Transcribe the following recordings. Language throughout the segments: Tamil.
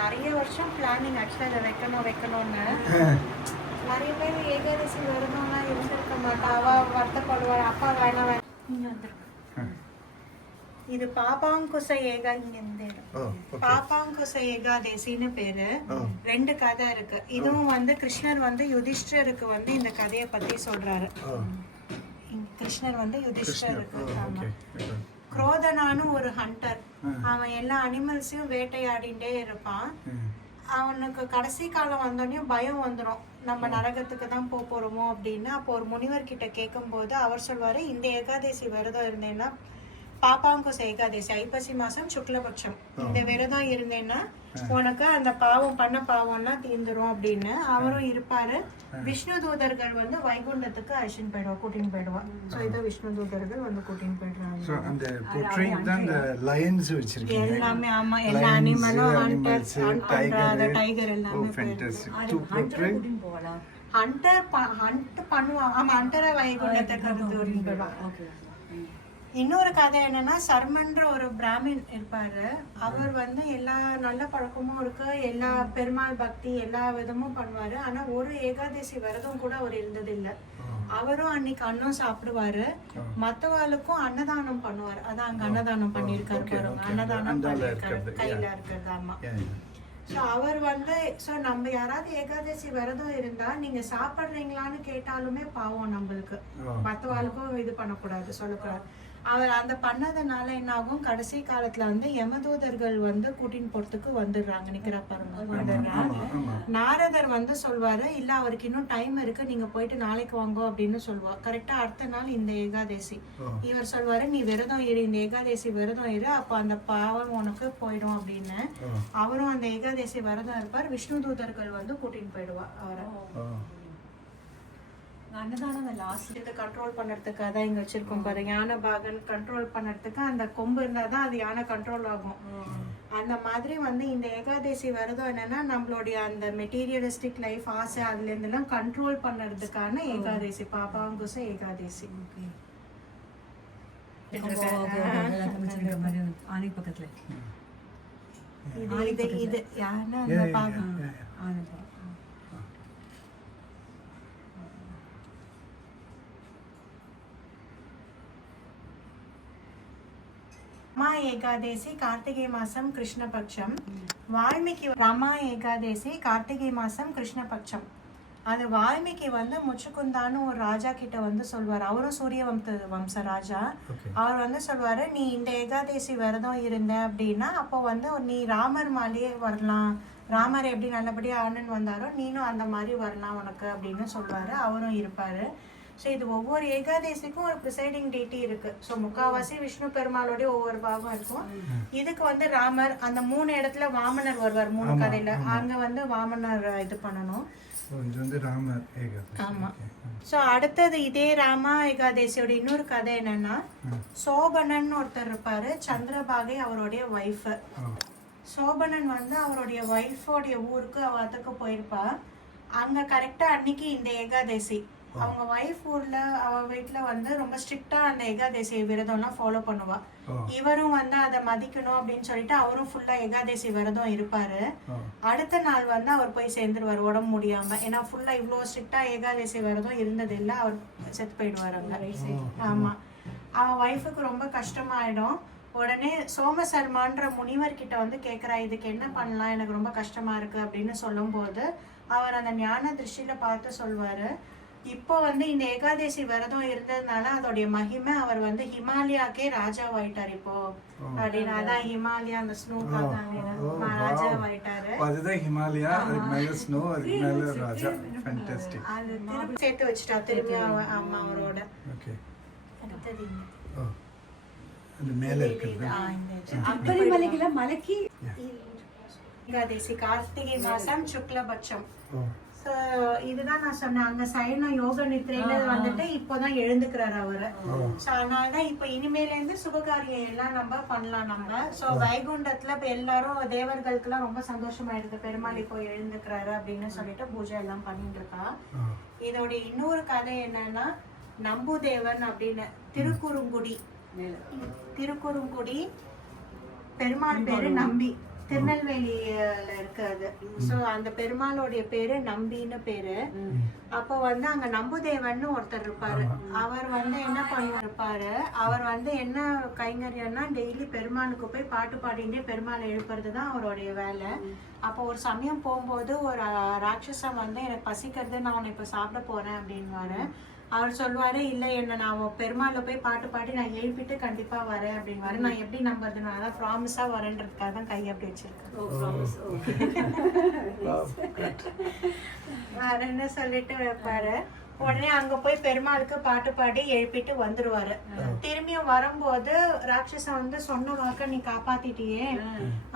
நிறைய வருஷம் பிளானிங் ஆக்சுவலாக இதை வைக்கணும்னு நிறைய பேர் ஏகாதசி விரதம்லாம் இருந்திருக்க மாட்டா. வருத்தப்படுவாள், அப்பா வேணாம் இங்கே வந்துருக்கு. இது பாபாங்குச பாபாங்குச ஏகாதசின்னு பேரு. 2 கதை இருக்கு. இதுவும் கிருஷ்ணர் யுதிஷ்டருக்கு இந்த கதையை பத்தி சொல்றாரு. கிருஷ்ணர் யுதிஷ்டருக்கு குரோதனானு ஒரு ஹண்டர். அவன் எல்லா அனிமல்ஸையும் வேட்டையாடிட்டே இருப்பான். அவனுக்கு கடைசி காலம் வந்தோடனே பயம் வந்துடும், நம்ம நரகத்துக்கு தான் போறோமோ அப்படின்னு. அப்போ ஒரு முனிவர் கிட்ட கேட்கும் போது அவர் சொல்வாரு, இந்த ஏகாதசி விரதம் இருந்தேன்னா, பாப்பாங்குச ஏகாதசி ஐப்பசி மாசம் சுக்லபட்சம், இந்த விரதம் இருந்தேன்னா உனக்கு அந்த பண்ண பாவம்லாம் தீர்ந்துரும் அப்படின்னு. அவரும் இருப்பாரு. விஷ்ணு தூதர்கள் வைகுண்டத்துக்கு அழிச்சுன்னு போயிடுவா, கூட்டின்னு போயிடுவா. சோ இதை விஷ்ணு தூதர்கள் கூட்டின்னு போயிடுறாங்க. எல்லாமே ஆமா, எல்லா அனிமலும் டைகர் எல்லாமே ஹண்டர் பண்ணுவான். ஆமா, ஹண்டரை வைகுண்டத்துக்கு கூட்டின்னு போயிடுவான். இன்னொரு கதை என்னன்னா, சர்மன்ற ஒரு பிராமின் இருப்பாரு. அவர் எல்லா நல்ல பழக்கமும் இருக்கு, எல்லா பெருமாள் பக்தி எல்லா விதமும் பண்ணுவாரு. ஆனா ஒரு ஏகாதசி விரதம் கூட அவர் இருந்தது இல்ல. அவரும் அன்னைக்கு அன்னம் சாப்பிடுவாரு, மத்தவாளுக்கும் அன்னதானம் பண்ணுவாரு. அதான் அங்க அன்னதானம் பண்ணிருக்காரு பாருங்க, அன்னதானம் பண்ணிருக்காரு கையில இருக்கிறது. ஆமா. ஸோ அவர் ஸோ நம்ம யாராவது ஏகாதசி விரதம் இருந்தா நீங்க சாப்பிட்றீங்களான்னு கேட்டாலுமே பாவம் நம்மளுக்கு, மற்றவாளுக்கும் இது பண்ணக்கூடாது, சொல்லக்கூடாது. அவர் அந்த பண்ணதுனால என்ன ஆகும், கடைசி காலத்துல யமதூதர்கள் கூட்டின்னு போறதுக்கு வந்துடுறாங்க. நிக்கிறா பாருங்க, வந்துடுறாங்க. நாரதர் சொல்வாரு, இல்ல அவருக்கு இன்னும் டைம் இருக்கு, நீங்க போயிட்டு நாளைக்கு வாங்கோ அப்படின்னு சொல்லுவா. கரெக்டா அடுத்த நாள் இந்த ஏகாதசி. இவர் சொல்வாரு, நீ விரதம் இரு, இந்த ஏகாதசி விரதம் இரு, அப்ப அந்த பாவம் உனக்கு போயிடும் அப்படின்னு. அவரும் அந்த ஏகாதசி விரதம் இருப்பார். விஷ்ணு தூதர்கள் கூட்டின்னு போயிடுவா அவரை. கண்ட்ரோல் பண்றதுக்காக தான் இங்க வச்சிருக்கோம் பாரு, யானை பாகன் கண்ட்ரோல் பண்றதுக்கு அந்த கொம்பு இருந்தாதான் அது யானை கண்ட்ரோல் ஆகும். அந்த மாதிரி இந்த ஏகாதசி விரதம் என்னன்னா, நம்மளுடைய அந்த மெட்டீரியலிஸ்டிக் லைஃப் ஆசை அதுல இருந்து எல்லாம் கண்ட்ரோல் பண்றதுக்கான ஏகாதசி, பாபாங்குச ஏகாதசி. இது யானை அந்த பாகம். ரமா ஏகாதசி கார்த்திகை மாசம் கிருஷ்ணபக்ஷம். வால்மீகி ரமா ஏகாதசி கார்த்திகை மாசம் கிருஷ்ணபக்ஷம். அது வால்மீகி முச்சுக்குந்தான்னு ஒரு ராஜா கிட்ட சொல்வார். அவரும் சூரிய வம்ச ராஜா. அவர் சொல்வாரு, நீ இந்த ஏகாதசி விரதம் இருந்த அப்படின்னா அப்போ நீ ராமர் மாலையே வரலாம், ராமர் எப்படி நல்லபடியா ஆனன் வந்தாரோ நீனும் அந்த மாதிரி வரலாம் உனக்கு அப்படின்னு சொல்வாரு. அவரும் இருப்பாரு. ஸோ இது ஒவ்வொரு ஏகாதசிக்கும் ஒரு ப்ரிசைடிங் டேட்டி இருக்கு. ஸோ முக்காவாசி விஷ்ணு பெருமாளுடைய ஒவ்வொரு பாகம் இருக்கும். இதுக்கு ராமர் அந்த 3 இடத்துல வாமனர் வருவார் 3 கதையில. அங்க வாமனர் இது பண்ணணும். ஆமா. ஸோ அடுத்தது இதே ராமா ஏகாதசியோட இன்னொரு கதை என்னன்னா, சோபனன் ஒருத்தர் இருப்பாரு, சந்திரபாகை அவருடைய ஒய்ஃப். சோபனன் அவருடைய ஒய்ஃபோடைய ஊருக்கு அவத்துக்கு போயிருப்பா. அங்க கரெக்டா அன்னைக்கு இந்த ஏகாதசி அவங்க ஒய்ஃப் ஊர்ல அவ வீட்டுல ரொம்ப ஸ்ட்ரிக்டா அந்த ஏகாதசி விரதம்லாம் ஃபாலோ பண்ணுவா. இவரும் அதை மதிக்கணும் அப்படின்னு சொல்லிட்டு அவரும் ஃபுல்லா ஏகாதசி விரதம் இருப்பாரு. அடுத்த நாள் அவர் போய் சேர்ந்துருவாரு உடம்பு முடியாம. ஏன்னா ஃபுல்லா இவ்வளவு ஸ்ட்ரிக்டா ஏகாதசி விரதம் இருந்தது இல்ல, அவர் செத்து போயிடுவாரு அங்க. ஆமா, அவன் ஒய்ஃபுக்கு ரொம்ப கஷ்டமாயிடும். உடனே சோமசர்மான்ற முனிவர் கிட்ட கேக்குறா, இதுக்கு என்ன பண்ணலாம், எனக்கு ரொம்ப கஷ்டமா இருக்கு அப்படின்னு சொல்லும் போது அவர் அந்த ஞான திருஷ்டியில பார்த்து சொல்வாரு, இப்போ இந்த ஏகாதசி விரதம் இருந்ததுனால அதோடைய மகிமை அவர் ஹிமாலயாக்கே ராஜாவாயிட்டார் இப்போ அப்படின்னு. அதான் ஹிமாலயா அந்த ஸ்னோ ராஜாவாயிட்டாரு. அதுதான் ஹிமாலயா, அதுக்கு மேல ஸ்னோ, அதுக்கு மேல ராஜா. ஃபேண்டாஸ்டிக். அது திருப்பி சேர்த்து வச்சிட்டா திரும்பி அம்மா அவரோட. ஓகே, அடுத்தது அந்த மேல இருக்குது அப்படி மலைக்கு மலைக்கு ஏகாதசி கார்த்திகை மாசம் சுக்லபட்சம். இதுதான் நான் சொன்னேன், அங்க சயன யோக நித்திரையில இப்போதான் எழுந்துக்கிறாரு அவரு. அதனாலதான் இப்ப இனிமேல இருந்து சுபகாரியம் எல்லாம் நம்ம பண்ணலாம் நம்ம. சோ வைகுண்டத்துல இப்ப எல்லாரும் தேவர்களுக்கு எல்லாம் ரொம்ப சந்தோஷமாயிடுது, பெருமாள் இப்போ எழுந்துக்கிறாரு அப்படின்னு சொல்லிட்டு பூஜை எல்லாம் பண்ணிட்டு இருக்கா. இதோட இன்னொரு கதை என்னன்னா, நம்புதேவன் அப்படின்னு திருக்குறுங்குடி பெருமாள் பேரு நம்பி. திருநெல்வேலியில இருக்காது. ஸோ அந்த பெருமாளுடைய பேரு நம்பின்னு பேரு. அப்போ வந்து அங்க நம்புதேவன் ஒருத்தர் இருப்பாரு. அவர் வந்து என்ன பண்ணிருப்பாரு, அவர் வந்து என்ன கைங்கரியம்னா டெய்லி பெருமாளுக்கு போய் பாட்டு பாடினே பெருமாளை எழுப்புறது தான் அவருடைய வேலை. அப்போ ஒரு சமயம் போகும்போது ஒரு ராட்சசம் வந்து எனக்கு பசிக்கிறது, நான் உன்னை இப்போ சாப்பிட போறேன் அப்படின்வாரு. அவர் சொல்லுவாரு, இல்லை என்ன நான் பெருமாள்ல போய் பாட்டு பாடி நான் எழுப்பிட்டு கண்டிப்பா வரேன் அப்படின்வாரு. நான் எப்படி நம்புறது, நான் அதான் ப்ராமிஸா வரேன்றதுக்காக தான் கை அப்படி வச்சிருக்கேன். வரேன்னு சொல்லிட்டு வைப்பாரு. உடனே அங்க போய் பெருமாளுக்கு பாட்டு பாடி எழுப்பிட்டு வந்துருவாரு. திரும்பியும் வரும்போது ராட்சசன் வந்து சொன்ன வாக்க நீ காப்பாத்திட்டியே,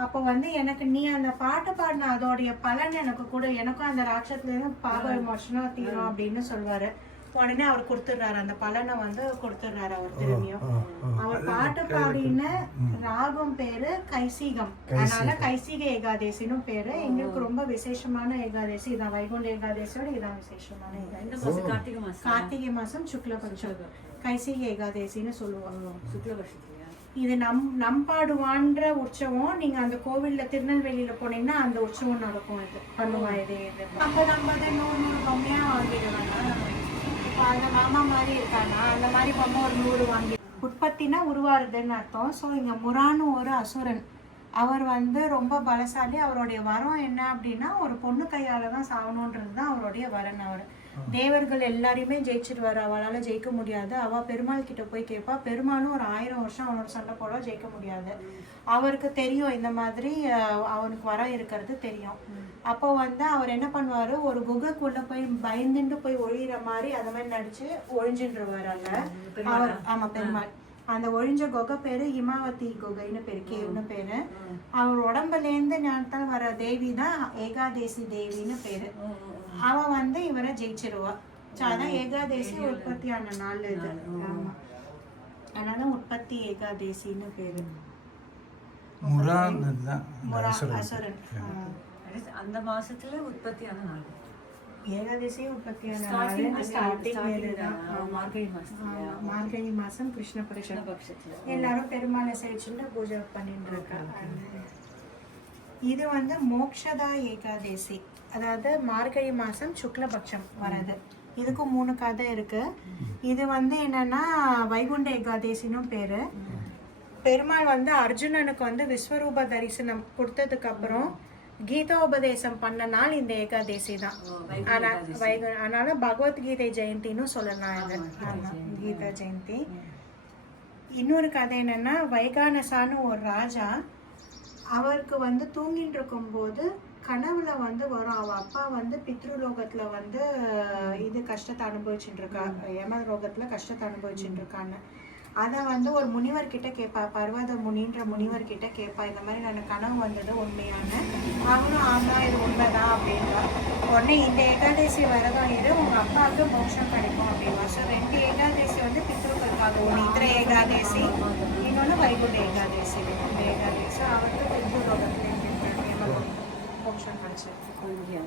அப்ப வந்து எனக்கு நீ அந்த பாட்டு பாடின அதோடைய பலன் எனக்கு கூட, எனக்கும் அந்த ராட்சத்துல இருந்து பாப விமோசனம் தீரும் அப்படின்னு சொல்லுவாரு. உடனே அவர் கொடுத்துடுறாரு, அந்த பலனை வந்து கொடுத்துடுறாரு அவர் திரும்பியும். அவர் பாட்டு பாடின ராகம் பேரு கைசீகம், அதனால கைசீக ஏகாதேசின்னு பேரு. எங்களுக்கு ரொம்ப விசேஷமான ஏகாதேசி இதான், வைகுண்ட ஏகாதேசியோட இதான் விசேஷமான ஏகாதேசி. கார்த்திகை மாசம் சுக்லபட்சம் கைசீக ஏகாதேசின்னு சொல்லுவாங்க. இது நம்பாடுவான்ற உற்சவம். நீங்க அந்த கோவில்ல திருநெல்வேலியில போனீங்கன்னா அந்த உற்சவம் நடக்கும். இது பண்ணுவா, இது 50 100 கம்மியா வாங்கிடுவாங்க. அந்த மாமா மாதிரி இருக்கானா, அந்த மாதிரி பொம்மை ஒரு 100 வாங்கி. உற்பத்தினா உருவாருதுன்னு அர்த்தம். ஸோ இங்க முரான்னு ஒரு அசுரன், அவர் வந்து ரொம்ப பலசாலி. அவருடைய வரம் என்ன அப்படின்னா ஒரு பொண்ணு கையால தான் சாகணுன்றது தான் அவருடைய வரன். அவர் தேவர்கள் எல்லாரையுமே ஜெயிச்சிருவாரு, அவளால ஜெயிக்க முடியாது. அவ பெருமாள் கிட்ட போய் கேட்பா, பெருமாளும் ஒரு 1000 வருஷம் அவனோட சண்டை போட ஜெயிக்க முடியாது. அவருக்கு தெரியும் இந்த மாதிரி அவனுக்கு வரம் இருக்கிறது தெரியும். அப்போ வந்து அவர் என்ன பண்ணுவாரு, ஒரு குகைக்குள்ள போய் பயந்துட்டு போய் ஒழிகிற மாதிரி அந்த மாதிரி நடிச்சு ஒழிஞ்சுருவாரு அங்க. அவர் ஆமா பெருமாள் அந்த ஒழிஞ்ச குகை பேரு ஹிமாவதி குகைன்னு பேரு, கேவ்னு பேரு. அவர் உடம்புல இருந்து ஞானத்தால் வர தேவி தான் ஏகாதேசி தேவின்னு பேரு. அவ வந்து இவரை ஜெயிச்சிருவா. அதான் ஏகாதேசி உற்பத்தியான நாள் இது. ஆமா, அதனால உற்பத்தி ஏகாதேசின்னு பேரு. அசுரன் அந்த மாசத்துல உற்பத்தியான நாள் ஏகாதசி உற்பத்தியான மார்கழி மாசம் கிருஷ்ண பட்சத்துல எல்லாரும் பெருமாளை சேவிச்சுட்டு பூஜை பண்ணிட்டு இருக்காங்க. இது வந்து மோக்ஷதா ஏகாதசி, அதாவது மார்கழி மாசம் சுக்லபட்சம் வர்றது. இதுக்கும் 3 கதை இருக்கு. இது வந்து என்னன்னா வைகுண்ட ஏகாதசினும் பேரு. பெருமாள் வந்து அர்ஜுனனுக்கு வந்து விஸ்வரூப தரிசனம் கொடுத்ததுக்கு அப்புறம் கீதோபதேசம் பண்ண நாள் இந்த ஏகாதசி தான். அதனால பகவத்கீதை ஜெயந்தின்னு சொல்லலாம் இது. ஆமா, கீதா ஜெயந்தி. இன்னொரு கதை என்னன்னா, வைகானசான்னு ஒரு ராஜா, அவருக்கு வந்து தூங்கிட்டு இருக்கும் போது கனவுல வந்து வரும், அவ அப்பா வந்து பித்ருலோகத்துல வந்து இது கஷ்டத்தை அனுபவிச்சுட்டு இருக்கா, யம ரோகத்துல கஷ்டத்தை அனுபவிச்சுட்டு இருக்கான்னு. அதை வந்து ஒரு முனிவர் கிட்ட கேட்பா, பர்வத முனின்ற முனிவர் கிட்ட கேட்பா, இந்த மாதிரி நான் கனவு வந்தது உண்மையான. அவனும் ஆமா இது உண்மைதான் அப்படின்னா. உடனே இந்த ஏகாதசி விரதம் இரு, உங்க அப்பாவுக்கு மோட்சம் கிடைக்கும் அப்படின்னா. ஸோ 2 ஏகாதசி வந்து பித்ருக்களுக்காக, ஒன்று இந்திர ஏகாதசி, இன்னொன்று வைகுண்ட ஏகாதசி. இந்த ஏகாதசி அவருக்கு பித்ருலோகத்துல மோட்சம் கிடைச்சிருக்கு.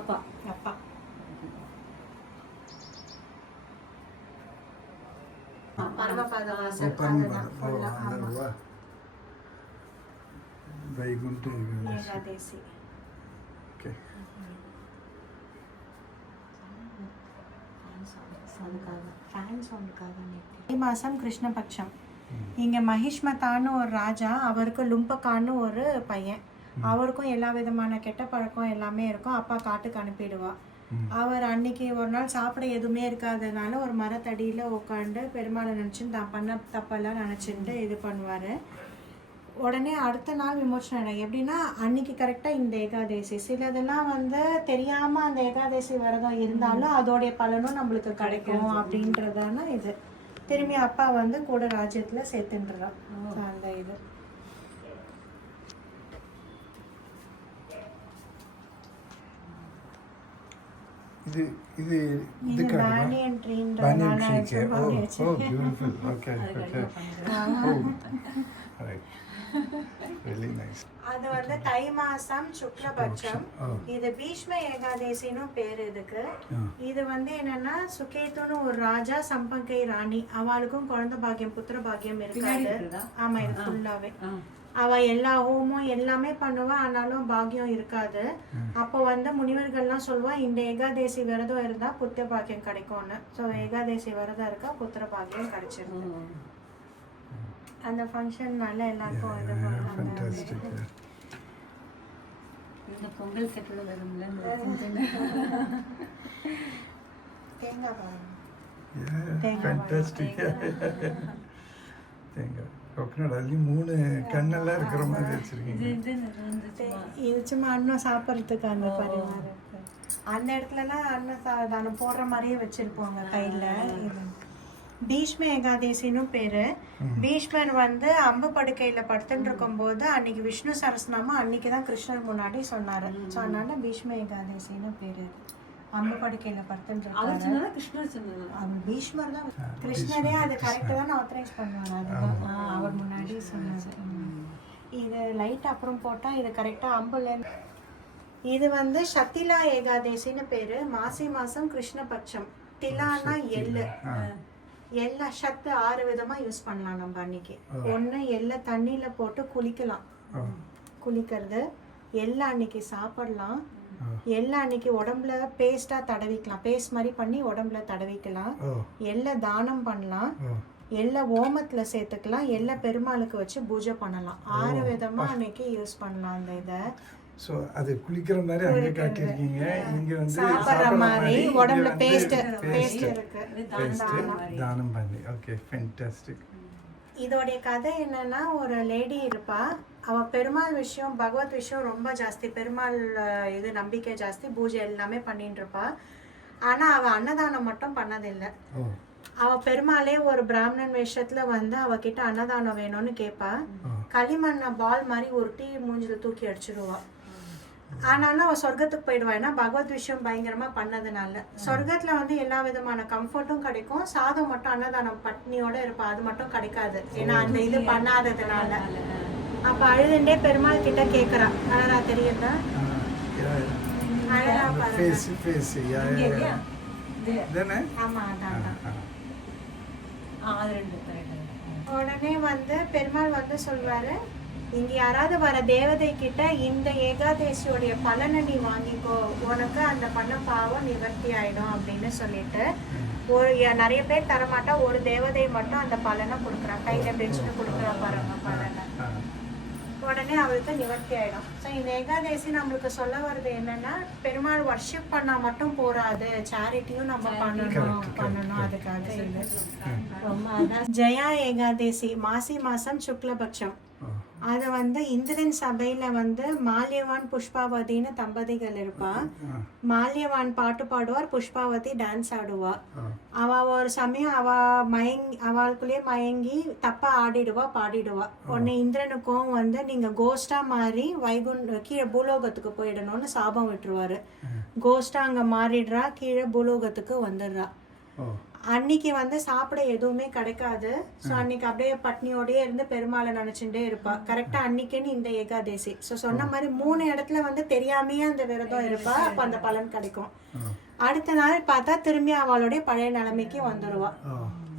அப்பா அப்பா வைகுண்ட ஏகாதசி. மாசம் கிருஷ்ணபட்சம். இங்க மகிஷ்மதான்னு ஒரு ராஜா, அவருக்கு லும்பகான்னு ஒரு பையன். அவருக்கும் எல்லா விதமான கெட்ட பழக்கம் எல்லாமே இருக்கும். அப்பா காட்டுக்கு அனுப்பிடுவா. அவர் அன்னைக்கு ஒரு நாள் சாப்பிட எதுவுமே இருக்காததுனால ஒரு மரத்தடியில உட்காந்து பெருமாளை நினைச்சுன்னு தான் பண்ண தப்பெல்லாம் நினைச்சுட்டு இது பண்ணுவாரு. உடனே அடுத்த நாள் விமோசனம். எப்படின்னா அன்னைக்கு கரெக்டா இந்த ஏகாதசி, சிலதெல்லாம் வந்து தெரியாம அந்த ஏகாதசி விரதம் இருந்தாலும் அதோடைய பலனும் நம்மளுக்கு கிடைக்கும் அப்படின்றதான இது. திரும்பி அப்பா வந்து கூட ராஜ்யத்துல சேர்த்துன்றான் அந்த இது. இது இது இது banyan tree banyan tree. Oh, beautiful. Okay. Right. Really nice. அது வந்து தை மாசம் சுக்லபட்சம். இது பீஷ்ம ஏகாதசின்னு பேர் இதுக்கு. இது வந்து என்னன்னா சுகேதுன்னு ஒரு ராஜா, சம்பங்கை ராணி, அவளுக்கும் குழந்தை பாக்கியம் புத்திர பாக்கியம் இருக்காது. ஆமா, இது ஃபுல்லாவே அவள் எல்லா ஹோமும் எல்லாமே பண்ணுவா, ஆனாலும் பாக்கியம் இருக்காது. அப்போ வந்து முனிவர்கள்லாம் சொல்லுவா இந்த ஏகாதேசி விரதம் இருந்தால் புத்திர பாக்கியம் கிடைக்கும்னு. ஸோ ஏகாதேசி விரதம் இருக்கா புத்திர பாக்கியம் கிடைச்சிருக்கு. அந்த ஃபங்க்ஷன்னால எல்லாருக்கும் இது Fantastic. பண்ணுவாங்க. இந்த பொங்கல் செட்டோட வரும்ல தேங்காய் பாருங்க. Yeah, தேங்காய் fantastic. தேங்காய் கோகனட் அதுலேயும் 3 கண்ணெல்லாம் இருக்கிற மாதிரி வச்சுருக்கீங்க. இது சும்மா அன்னம் சாப்பிட்றதுக்கு அந்த பரிமாறம் இருக்கு. அந்த இடத்துலலாம் அன்னம் போடுற மாதிரியே வச்சிருப்பாங்க கையில். பீஷ்ம ஏகாதேசின்னு பேரு. பீஷ்மர் வந்து அம்பு படுக்கையில படுத்துட்டு இருக்கும் போது அன்னைக்கு விஷ்ணு சரஸ்நாமம் அன்னைக்கு தான் கிருஷ்ணர் முன்னாடி சொன்னாரு. ஸோ அதனால பீஷ்ம ஏகாதேசின்னு பேரு. அம்பு படுக்கையில படுத்துட்டு இருக்காரு. பீஷ்மர் தான் கிருஷ்ணரே அது கரெக்டாக தான் ஆத்தரைஸ் பண்ணுவாங்க. அதுதான் அவர் முன்னாடி சொன்னாரு. இது லைட் அப்புறம் போட்டா இது கரெக்டா அம்புல. இது வந்து சத்திலா ஏகாதேசின்னு பேரு. மாசி மாசம் கிருஷ்ணபட்சம். திலானா எள்ளு. எல்லா சத்து 6 விதமா யூஸ் பண்ணலாம் நம்ம அன்னைக்கு. ஒன்று எள்ளை தண்ணியில போட்டு குளிக்கலாம். குளிக்கிறது. எள்ளை அன்னைக்கு சாப்பிடலாம். எள்ளை அன்னைக்கு உடம்புல பேஸ்டா தடவிக்கலாம். பேஸ்ட் மாதிரி பண்ணி உடம்புல தடவிக்கலாம். எள்ளை தானம் பண்ணலாம். எள்ளை ஓமத்துல சேர்த்துக்கலாம். எள்ளை பெருமாளுக்கு வச்சு பூஜை பண்ணலாம். 6 விதமா அன்னைக்கு யூஸ் பண்ணலாம் அந்த இதை. ஸோ அது குளிக்கிற மாதிரி அங்கே காட்டியிருக்கீங்க. இங்கே வந்து சாப்பிட்ற மாதிரி உடம்புல பேஸ்ட் இருக்கு. தானம் பண்ணி. Okay, fantastic. இதோடைய கதை என்னன்னா, ஒரு லேடி இருப்பா. அவ பெருமாள் விஷயம் பகவத் விஷயம் ரொம்ப ஜாஸ்தி. பெருமாள் இது நம்பிக்கை ஜாஸ்தி. பூஜை எல்லாமே பண்ணிட்டு இருப்பா. ஆனா அவ அன்னதானம் மட்டும் பண்ணதில்லை. அவ பெருமாளே ஒரு பிராமணன் வேஷத்துல வந்து அவகிட்ட அன்னதானம் வேணும்னு கேட்பா. களிமண்ண பால் மாதிரி உருட்டி மூஞ்சில தூக்கி அடிச்சிடுவா. ஆனாலும் அவ சொர்க்கத்துக்கு போயிடுவா. ஏன்னா பகவத் விஷயம் பயங்கரமா பண்ணதுனால. சொர்க்கத்துல வந்து எல்லா விதமான கம்ஃபர்ட்டும் கிடைக்கும். சாதம் மட்டும் அன்னதானம் பட்னியோட இருப்பா, அது மட்டும் கிடைக்காது. ஏன்னா அந்த இது பண்ணாததுனால. அப்ப அழுதுண்டே பெருமாள் கிட்ட கேக்குறா. அழகா தெரியுதா? அழகா பாருங்க. ஆமா அதான். உடனே வந்து பெருமாள் வந்து சொல்வாரு, இங்க யாராவது வர தேவதை கிட்ட இந்த ஏகாதேசியோடைய பலனை நீ வாங்கிக்கோ, உனக்கு அந்த பண்ண பாவம் நிவர்த்தி ஆயிடும் அப்படின்னு சொல்லிட்டு நிறைய பேர் தரமாட்டா. ஒரு தேவதை மட்டும் அந்த பலனை கொடுக்குறா. கையில பிடிச்சிட்டு கொடுக்குறா பாருங்க பலனை. உடனே அவளுக்கு நிவர்த்தி ஆயிடும். ஸோ இந்த ஏகாதேசி நம்மளுக்கு சொல்ல வருது என்னன்னா, பெருமாள் வர்ஷிப் பண்ணா மட்டும் போறாது, சேரிட்டியும் நம்ம பண்ணணும். அதுக்காக இது ரொம்ப அதான். ஜெயா ஏகாதேசி மாசி மாசம் சுக்லபட்சம். அது வந்து இந்திரன் சபையில வந்து மால்யவான் புஷ்பாவதின்னு தம்பதிகள் இருப்பா. மால்யவான் பாட்டு பாடுவார், புஷ்பாவதி டான்ஸ் ஆடுவா. அவ ஒரு சமயம் அவளுக்குள்ளேயே மயங்கி தப்பா ஆடிடுவா, பாடிடுவா. உடனே இந்திரனுக்கும் வந்து நீங்க கோஸ்டா மாறி கீழே பூலோகத்துக்கு போயிடணும்னு சாபம் விட்டுருவாரு. கோஸ்டா அங்க மாறிடுறா, கீழே பூலோகத்துக்கு வந்துடுறா. அன்னைக்கு வந்து சாப்பிட எதுவுமே கிடைக்காது. ஸோ அன்னைக்கு அப்படியே பட்னியோடயே இருந்து பெருமாளை நினைச்சுட்டே இருப்பா. கரெக்டா அன்னைக்குன்னு இந்த ஏகாதேசி. ஸோ சொன்ன மாதிரி 3 இடத்துல வந்து தெரியாமையே அந்த விரதம் இருப்பா. அப்ப அந்த பலன் கிடைக்கும். அடுத்த நாள் பார்த்தா திரும்பி அவளுடைய பழைய நிலைமைக்கு வந்துடுவா.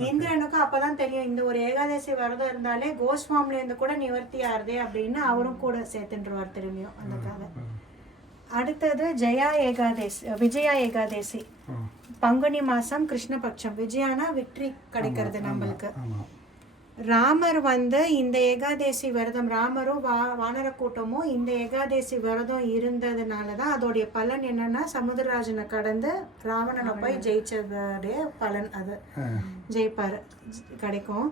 இந்திரனுக்கும் அப்பதான் தெரியும் இந்த ஒரு ஏகாதசி விரதம் இருந்தாலே கோஸ்வாமில இருந்து கூட நிவர்த்தி ஆறுதே அப்படின்னு அவரும் கூட சேர்த்துருவார் திரும்பியும் அந்த கதை. அடுத்தது ஜெயா ஏகாதேசி, விஜயா ஏகாதேசி. பங்குனி மாசம் கிருஷ்ணபட்சம். விஜயானா வெற்றி கிடைக்கிறது நம்மளுக்கு. ராமர் வந்து இந்த ஏகாதேசி விரதம், ராமரும் வானர கூட்டமும் இந்த ஏகாதேசி விரதம் இருந்ததுனாலதான் அதோடைய பலன் என்னன்னா, சமுத்திரராஜனை கடந்து ராவணனை போய் ஜெயிச்சதுடைய பலன். அது ஜெயிப்பாரு கிடைக்கும்.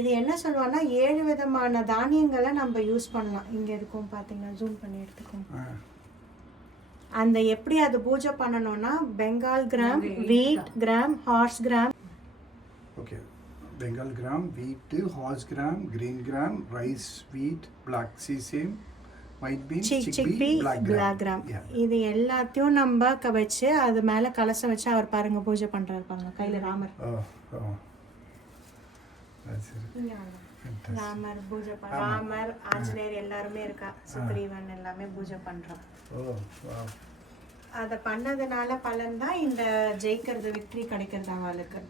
இது என்ன சொல்லுவாங்கன்னா, 7 விதமான தானியங்களை நம்ம யூஸ் பண்ணலாம். இங்க இருக்கும் பாத்தீங்கன்னா, ஜூம் பண்ணி எடுத்துக்கோங்க. அந்த எப்படி அது பூஜை பண்ணணும்னா, Bengal gram, wheat gram, horse gram. Okay, Bengal gram, wheat, horse gram, green gram, rice, wheat, black sesame, white beans, chickpea, black gram. இது எல்லாத்தையும் நம்ம வச்சு அது மேல கலசம் வச்சு அவர் பாருங்க பூஜை பண்றாரு பாருங்க கையில ராமர். ராமர் பூஜை ராமர், ஆஞ்சநேயர் எல்லாருமே இருக்கா. சுக்ரீவன் எல்லாமே பூஜை பண்றோம். அத பண்ணதுனால பலன் தான் இந்த ஜெயிக்கிறது, வெற்றி கிடைக்கிறது அவளுக்கு.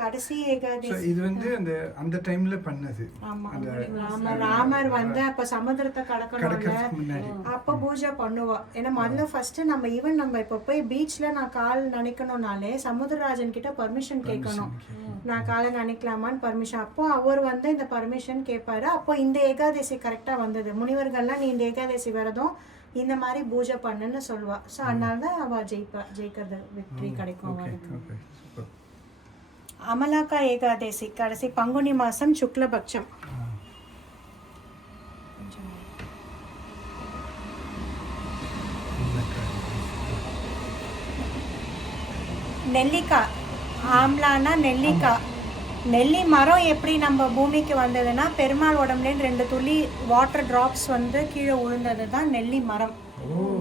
கடைசி ஸோ ஏகாதசி. இது வந்து அந்த டைம்ல பண்ணது. ஆமா அந்த ராமர் வந்து அப்ப சமுத்திரத்தை கடக்கணும்ல, கடக்கிறதுக்கு முன்னாடி. அப்ப பூஜை பண்ணுவா. ஏன்னா முதல்ல ஃபர்ஸ்ட் நம்ம ஈவன் நம்ம இப்ப போய் பீச்ல நான் கால் நனைக்கணும்னாலே சமுத்திரராஜன் கிட்ட பர்மிஷன் கேட்கணும். நான் காலை நனைக்கலாமான்னு பர்மிஷன். அப்போ அவர் வந்து இந்த பர்மிஷன் கேட்பாரு. அப்போ இந்த ஏகாதசி கரெக்டா வந்தது. முனிவர்கள்லாம் நீ இந்த ஏகாதசி விரதம் இந்த மாதிரி பூஜை பண்ணுன்னு சொல்லுவா. ஸோ அதனால தான் அவ ஜெயிக்கிறது, வெற்றி கிடைக்கும் அவளுக்கு. அமலாக்கா ஏகாதசி கடைசி பங்குனி மாசம் சுக்லபக்ஷம். நெல்லிக்காய், ஆம்லானா நெல்லிக்காய். நெல்லி மரம் எப்படி நம்ம பூமிக்கு வந்ததுன்னா பெருமாள் உடம்புலேருந்து 2 துளி வாட்டர் டிராப்ஸ் வந்து கீழே விழுந்தது தான் நெல்லி மரம்.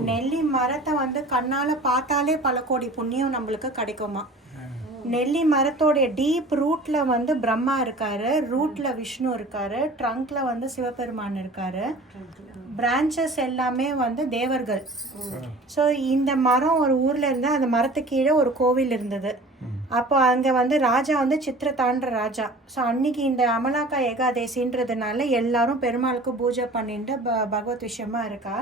நெல்லி மரத்தை வந்து கண்ணால பார்த்தாலே பல கோடி புண்ணியம் நம்மளுக்கு கிடைக்குமா. நெல்லி மரத்தோடைய டீப் ரூட்ல வந்து பிரம்மா இருக்காரு, ரூட்ல விஷ்ணு இருக்காரு, ட்ரங்க்ல வந்து சிவபெருமான் இருக்காரு, பிரான்ச்சஸ் எல்லாமே வந்து தேவர்கள். ஸோ இந்த மரம் ஒரு ஊர்ல இருந்தா அந்த மரத்துக்கு கீழே ஒரு கோவில் இருந்தது. அப்போ அங்கே வந்து ராஜா வந்து சித்திரத்தான்ற ராஜா. ஸோ அன்னைக்கு இந்த அமலாக்கா ஏகாதசின்றதுனால எல்லாரும் பெருமாளுக்கு பூஜை பண்ணிட்டு பகவத் விஷயமா இருக்கா.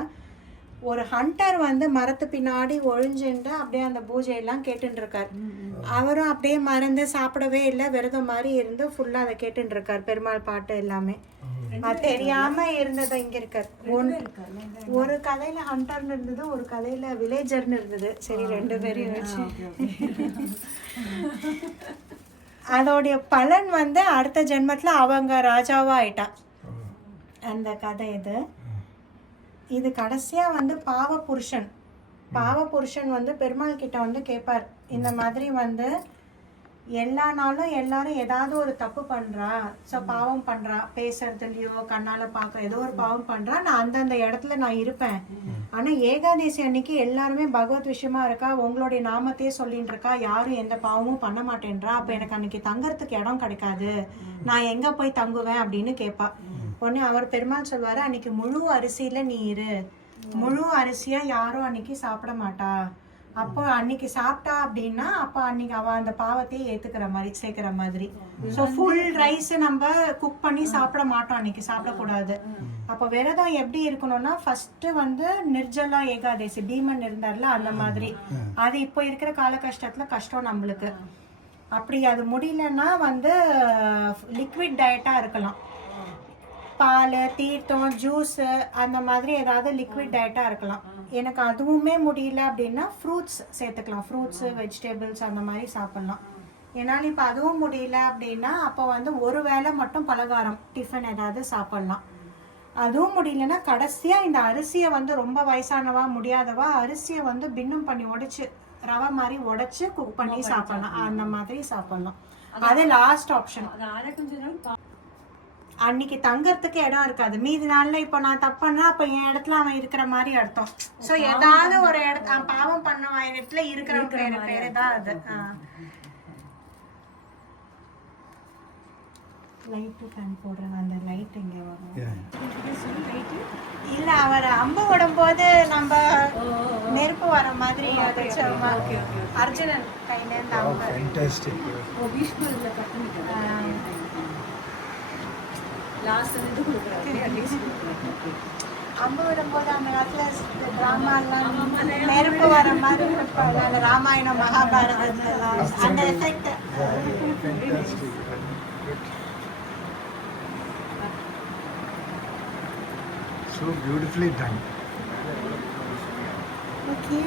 ஒரு ஹண்டர் வந்து மரத்து பின்னாடி ஒழிஞ்சுட்டு அப்படியே அந்த பூஜையெல்லாம் கேட்டுட்டு இருக்கார். அவரும் அப்படியே மறந்து சாப்பிடவே இல்லை, விரதம் மாதிரி இருந்து ஃபுல்லா அதை கேட்டுட்டு இருக்கார், பெருமாள் பாட்டு எல்லாமே. அது தெரியாம இருந்தது இங்க இருக்கார். ஒரு கதையில ஹண்டர்னு இருந்தது, ஒரு கதையில வில்லேஜர்னு இருந்தது. சரி, 2 பேரையும் வச்சு அதோடைய பலன் வந்து அடுத்த ஜென்மத்துல அவங்க ராஜாவா ஆயிட்டா. அந்த கதை இது கடைசியா வந்து பாவ புருஷன் வந்து பெருமாள் கிட்ட வந்து கேட்பார். இந்த மாதிரி வந்து எல்லா நாளும் எல்லாரும் ஏதாவது ஒரு தப்பு பண்றா, ஸோ பாவம் பண்றா, பேசுறதுலயோ கண்ணால பார்க்க ஏதோ ஒரு பாவம் பண்றா, நான் அந்தந்த இடத்துல நான் இருப்பேன். ஆனா ஏகாதசி அன்னைக்கு எல்லாருமே பகவத் விஷயமா இருக்கா, உங்களுடைய நாமத்தையே சொல்லிட்டு இருக்கா, யாரும் எந்த பாவமும் பண்ண மாட்டேன்றா, அப்ப எனக்கு அன்னைக்கு தங்கறதுக்கு இடம் கிடைக்காது, நான் எங்க போய் தங்குவேன் அப்படின்னு கேட்பா. உடனே அவர் பெருமாள் சொல்வாரு, அன்னைக்கு முழு அரிசியில நீ இரு, முழு அரிசியா யாரும் அன்னைக்கு சாப்பிட மாட்டா, அப்போ அன்னைக்கு சாப்பிட்டா அப்படின்னா அப்போ அன்னைக்கு அவ அந்த பாவத்தையே ஏத்துக்கிற மாதிரி சேர்க்கிற மாதிரி. ஸோ ஃபுல் ரைஸ் நம்ம குக் பண்ணி சாப்பிட மாட்டோம், அன்னைக்கு சாப்பிடக்கூடாது. அப்போ விரதம் எப்படி இருக்கணும்னா ஃபர்ஸ்ட் வந்து நிர்ஜலா ஏகாதசி, டீமன் இருந்தார்ல அந்த மாதிரி. அது இப்போ இருக்கிற கால கஷ்டத்துல கஷ்டம் நம்மளுக்கு. அப்படி அது முடியலன்னா வந்து லிக்விட் டயட்டா இருக்கலாம், பால், தீர்த்தம், ஜூஸ் அந்த மாதிரி ஏதாவது லிக்விட் டயட்டாக இருக்கலாம். எனக்கு அதுவுமே முடியல அப்படின்னா ஃப்ரூட்ஸ் சேர்த்துக்கலாம், ஃப்ரூட்ஸு, வெஜிடபிள்ஸ் அந்த மாதிரி சாப்பிட்லாம். என்னால் இப்போ அதுவும் முடியல அப்படின்னா அப்போ வந்து ஒரு வேளை மட்டும் பலகாரம், டிஃபன் ஏதாவது சாப்பிட்லாம். அதுவும் முடியலன்னா கடைசியாக இந்த அரிசியை வந்து ரொம்ப வயசானவா முடியாதவா அரிசியை வந்து பின்னம் பண்ணி உடைச்சு ரவை மாதிரி உடைச்சு குக் பண்ணி சாப்பிட்லாம், அந்த மாதிரி சாப்பிட்லாம். அது லாஸ்ட் ஆப்ஷன். அன்னைக்கு தங்கறதுக்கு இடம் இருக்காது, மீதி நாள்ல இப்போ நான் தப்புன்னா அப்ப என் இடத்துல அவன் இருக்கிற மாதிரி அர்த்தம். சோ ஏதாவது ஒரு இடத்துல பாவம் பண்ண இடத்துல இருக்கிற பேரு தான் அது. லைட்டு ஃபேன் போடுறாங்க, அந்த லைட் எங்க வரும்? இல்ல, அவர் அம்பு விடும் போது நம்ம நெருப்பு வர மாதிரி அர்ஜுனன் கையில இருந்து அம்பு விடும்போது அந்த காலத்துல டிராமாலாம் நெருப்பு வர மாதிரி இருப்பாங்க, ராமாயணம் மகாபாரதம் அந்த effect. So beautifully done. Okay.